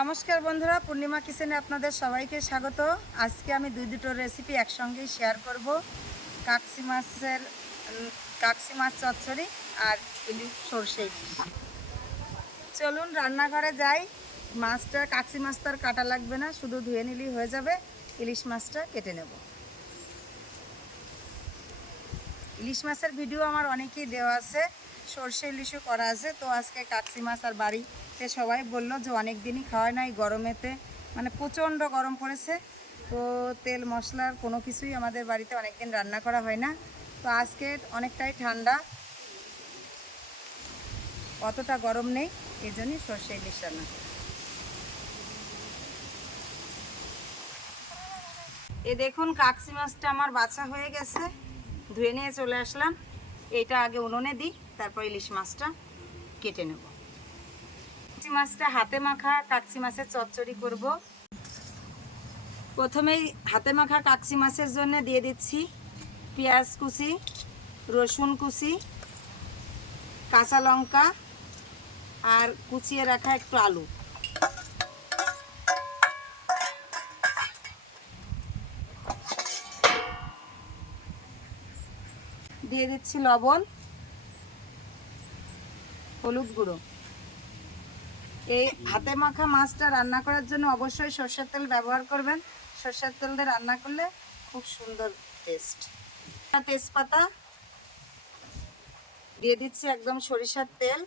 নমস্কার বন্ধুরা, পূর্ণিমা কিচেনে আপনাদের সবাইকে স্বাগত। আজকে আমি দুটো রেসিপি একসঙ্গেই শেয়ার করব। কাকসি মাছ চচ্চড়ি আর ইলিশ সরষে ইলিশ। চলুন রান্নাঘরে যাই। কাকসি মাছটা আর কাটা লাগবে না, শুধু ধুয়ে নিলেই হয়ে যাবে। ইলিশ মাছটা কেটে নেব। ইলিশ মাছের ভিডিও আমার অনেকেই দেওয়া আছে, সরষে ইলিশও করা আছে। তো আজকে কাকসি মাছ আর বাড়িতে সবাই বললো যে অনেক দিনই খাওয়ায় না, এই গরমেতে মানে প্রচণ্ড গরম পড়েছে। তো তেল মশলার কোনো কিছুই আমাদের বাড়িতে অনেক দিন রান্না করা হয় না। তো আজকে অনেকটাই ঠান্ডা, অতটা গরম নেই, এই জন্যই সরষে ইলিশ রান্না। এ দেখুন, কাকসি মাছটা আমার বাছা হয়ে গেছে, ধুয়ে নিয়ে চলে আসলাম। এইটা আগে উনুনে দিই, তারপর ইলিশ মাছটা কেটে নেব। কাকসি মাছটা হাতে মাখা কাকসি মাছের চচ্চড়ি করব। প্রথমেই হাতে মাখা কাকসি মাছের জন্য দিয়ে দিচ্ছি পেঁয়াজ কুচি, রসুন কুচি, কাঁচা লঙ্কা আর কুচিয়ে রাখা একটু আলু। দিয়ে দিচ্ছি লবণ, হলুদ গুঁড়ো। এই হাতে মাখা মাছটা রান্না করার জন্য অবশ্যই সরষের তেল ব্যবহার করবেন। সরষের তেল দিয়ে রান্না করলে খুব সুন্দর টেস্ট। তেজপাতা দিয়ে দিচ্ছি, একদম সরিষার তেল।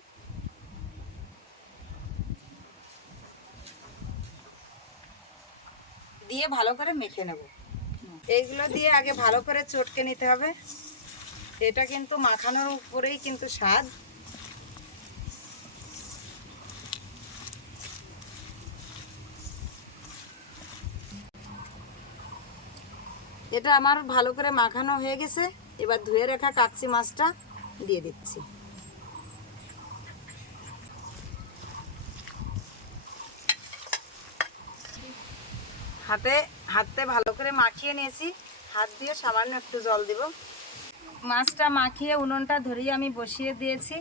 দিয়ে ভালো করে মেখে নেব। এইগুলো দিয়ে আগে ভালো করে চটকে নিতে হবে। এটা কিন্তু মাখানোর উপরেই কিন্তু স্বাদ। এটা আমার ভালো করে মাখানো হয়ে গেছে। এবার ধুয়ে রাখা কাকসি মাছটা দিয়ে দিচ্ছি। হাতে ভালো করে মাখিয়ে নিয়েছি। হাত দিয়ে সামান্য একটু জল দিব। মাছটা মাখিয়ে উনুনটা ধরিয়ে আমি বসিয়ে দিয়েছি।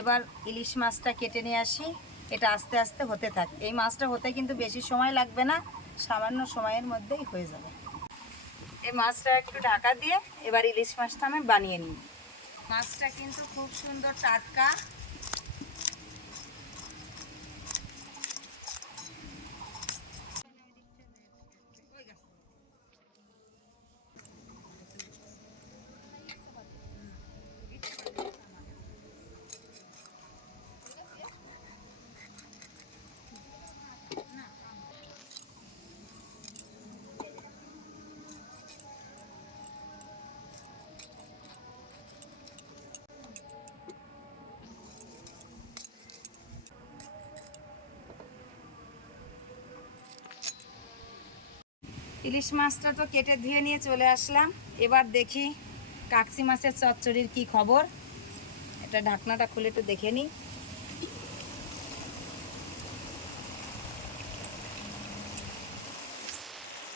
এবার ইলিশ মাছটা কেটে নিয়ে আসি। এটা আস্তে আস্তে হতে থাক। এই মাছটা হতে কিন্তু বেশি সময় লাগবে না, সামান্য সময়ের মধ্যেই হয়ে যাবে। এই মাছটা একটু ঢাকা দিয়ে এবার ইলিশ মাছটা আমি বানিয়ে নিই। মাছটা কিন্তু খুব সুন্দর টাটকা। ইলিশ মাছটা তো কেটে ধুয়ে নিয়ে চলে আসলাম। এবার দেখি কাকসি মাছের চচ্চড়ির কি খবর। এটা ঢাকনাটা খুলে একটু দেখে নিই।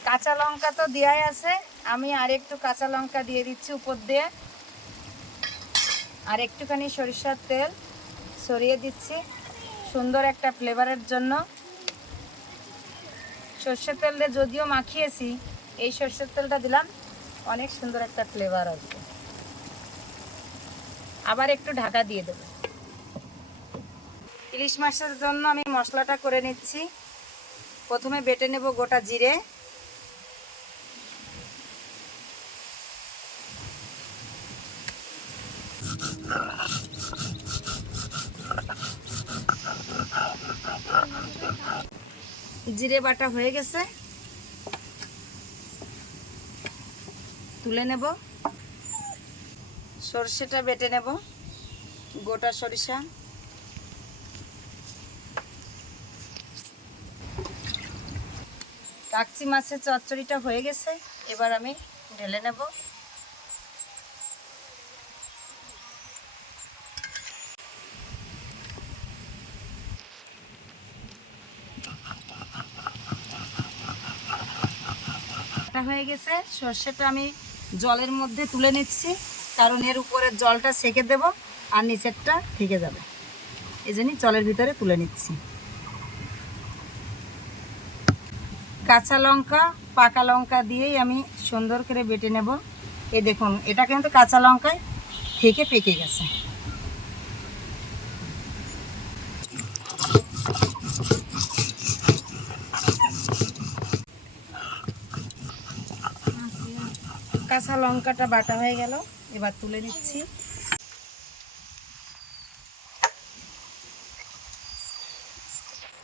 কাঁচা লঙ্কা তো দেওয়াই আছে, আমি আর একটু কাঁচা লঙ্কা দিয়ে দিচ্ছি উপর দিয়ে। আর একটুখানি সরিষার তেল ছড়িয়ে দিচ্ছি সুন্দর একটা ফ্লেভারের জন্য। সর্ষের তেল দিয়ে যদিও মাখিয়েছি, এই সর্ষের তেলটা দিলাম, অনেক সুন্দর একটা ফ্লেভার আসবে। আবার একটু ঢাকা দিয়ে দেব। ইলিশ মাছের জন্য আমি মশলাটা করে নিচ্ছি। প্রথমে বেটে নেব গোটা জিরে, জিরে বাটা হয়ে গেছে, তুলে নেব। সরষেটা বেটে নেব, গোটা সরিষা, কাকসি মাছের চচ্চড়িটা হয়ে গেছে। এবার আমি ঢেলে নেব। হয়ে গেছে, সর্ষেটা আমি জলের মধ্যে তুলে নিচ্ছি, কারণ এর উপরের জলটা সেকে দেব আর নিচেরটা থেকে যাবে, এই জন্যই জলের ভিতরে তুলে নিচ্ছি। কাঁচা লঙ্কা পাকা লঙ্কা দিয়েই আমি সুন্দর করে বেটে নেব। এই দেখুন, এটা কিন্তু কাঁচা লঙ্কায় থেকে পেকে গেছে। কাঁচা লঙ্কাটা বাটা হয়ে গেল, এবার তুলে নিচ্ছি।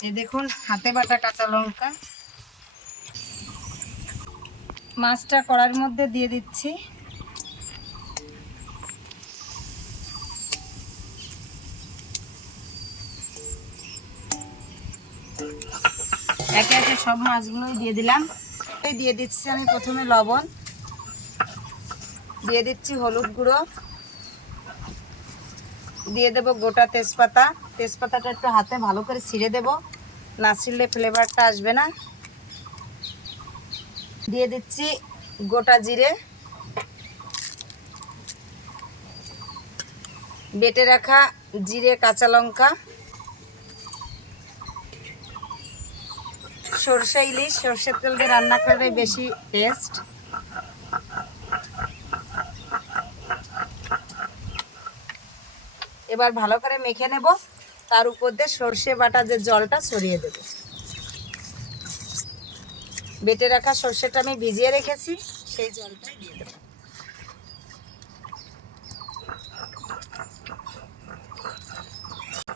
এই দেখুন হাতে বাটা কাঁচা লঙ্কা। মাছটা কড়াইয়ের মধ্যে দিয়ে দিচ্ছি। একে একে সব মাছগুলোই দিয়ে দিলাম। দিয়ে দিচ্ছি আমি প্রথমে লবণ, দিয়ে দিচ্ছি হলুদ গুঁড়ো, দিয়ে দেব গোটা তেজপাতা। তেজপাতাটা একটু হাতে ভালো করে ছিঁড়ে দেব, না ছিঁড়লে ফ্লেভারটা আসবে না। দিয়ে দিচ্ছি গোটা জিরে, বেটে রাখা জিরে কাঁচা লঙ্কা, সরষে ইলিশ, সরষের তেল দিয়ে রান্না করলে বেশি টেস্ট। এবার ভালো করে মেখে নেব, তার উপর দিয়ে সরষে বাটা যে জলটা ছড়িয়ে দেব। বেটে রাখা সরষেটা আমি ভিজিয়ে রেখেছি, সেই জলটাই দিয়ে দেব।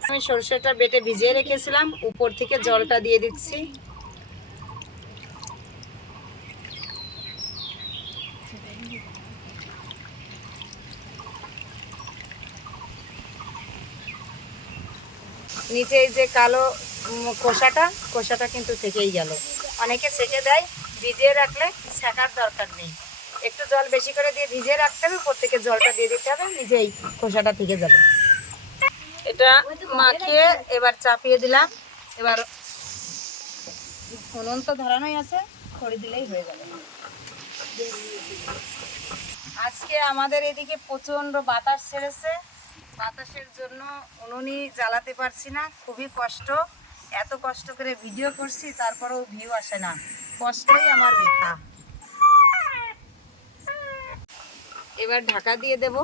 আমি সরষেটা বেটে ভিজিয়ে রেখেছিলাম, উপর থেকে জলটা দিয়ে দিচ্ছি। নিচে এই যে কালো খোসাটা কিন্তু থেকেই গেল। অনেকে সেকে দেয়, ভিজিয়ে রাখলে সেকার দরকার নেই। একটু জল বেশি করে দিয়ে ভিজিয়ে রাখতে হবে, প্রত্যেকে জলটা দিয়ে দিতে হবে, নিজেই খোসাটা থেকে যাবে। এটা মাখিয়ে এবার চাপিয়ে দিলাম। এবার উনুন তো ধরানোই আছে, খড়ি দিলেই হয়ে যাবে। আজকে আমাদের এদিকে প্রচণ্ড বাতাস ছেড়েছে, বাতাসের জন্য উনুনই জ্বালাতে পারছি না, খুবই কষ্ট। এত কষ্ট করে ভিডিও করছি, তারপরেও ভিউ আসে না, কষ্টই আমার বৃথা। এবার ঢাকা দিয়ে দেব।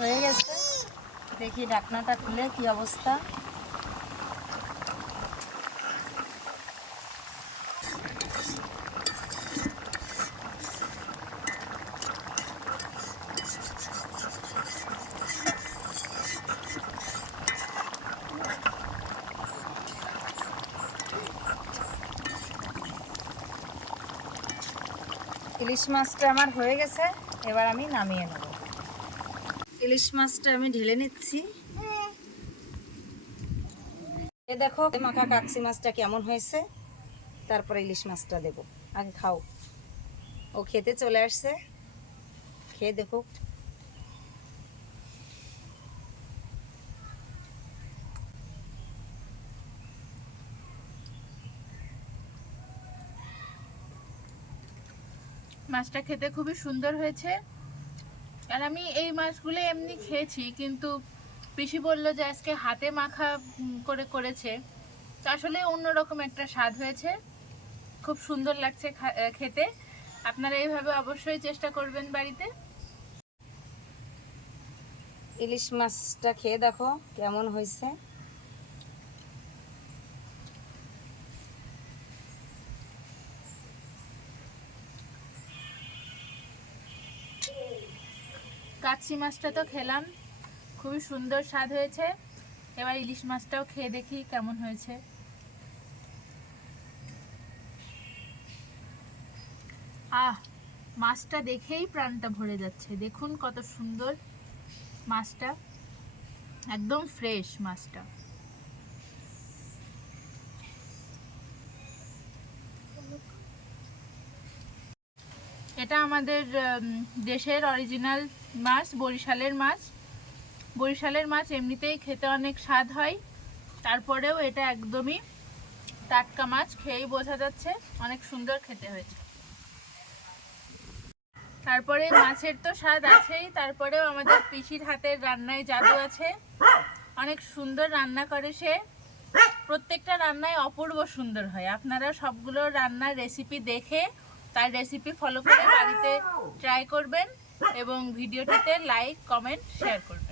হয়ে গেছে, দেখি ঢাকনাটা খুলে কি অবস্থা। ইলিশ মাছটা আমার হয়ে গেছে, এবার আমি নামিয়ে নেব। ইলিশ মাছটা আমি ঢেলে নিচ্ছি। এ দেখো মাখা কাকসি মাছটা কেমন হয়েছে, তারপরে ইলিশ মাছটা দেব। আগে খাও। ও খেতে চলে আসছে, খেয়ে দেখো। মাছটা খেতে খুবই সুন্দর হয়েছে। আর আমি এই মাছগুলো এমনি খেয়েছি, কিন্তু পিসি বললো যে আজকে হাতে মাখা করে করেছে, তো আসলে অন্যরকম একটা স্বাদ হয়েছে, খুব সুন্দর লাগছে খেতে। আপনারা এইভাবে অবশ্যই চেষ্টা করবেন বাড়িতে। ইলিশ মাছটা খেয়ে দেখো কেমন হয়েছে। কাচ্চি মাছটা তো খেলাম, খুবই সুন্দর স্বাদ হয়েছে। এবার ইলিশ মাছটাও খেয়ে দেখি কেমন হয়েছে। আহ, মাছটা দেখেই প্রাণটা ভরে যাচ্ছে। দেখুন কত সুন্দর মাছটা, একদম ফ্রেশ মাছটা। এটা আমাদের দেশের অরিজিনাল মাছ, বরিশালের মাছ। বরিশালের মাছ এমনিতেই খেতে অনেক স্বাদ হয়, তারপরেও এটা একদমই টাটকা মাছ, খেয়েই বোঝা যাচ্ছে অনেক সুন্দর খেতে হয়েছে। তারপরে মাছের তো স্বাদ আছেই, তারপরেও আমাদের পিসির হাতের রান্নায় জাদু আছে। অনেক সুন্দর রান্না করে সে, প্রত্যেকটা রান্নায় অপূর্ব সুন্দর হয়। আপনারা সবগুলো রান্নার রেসিপি দেখে তার রেসিপি ফলো করে বাড়িতে ট্রাই করবেন এবং ভিডিওটিতে লাইক, কমেন্ট, শেয়ার করবেন।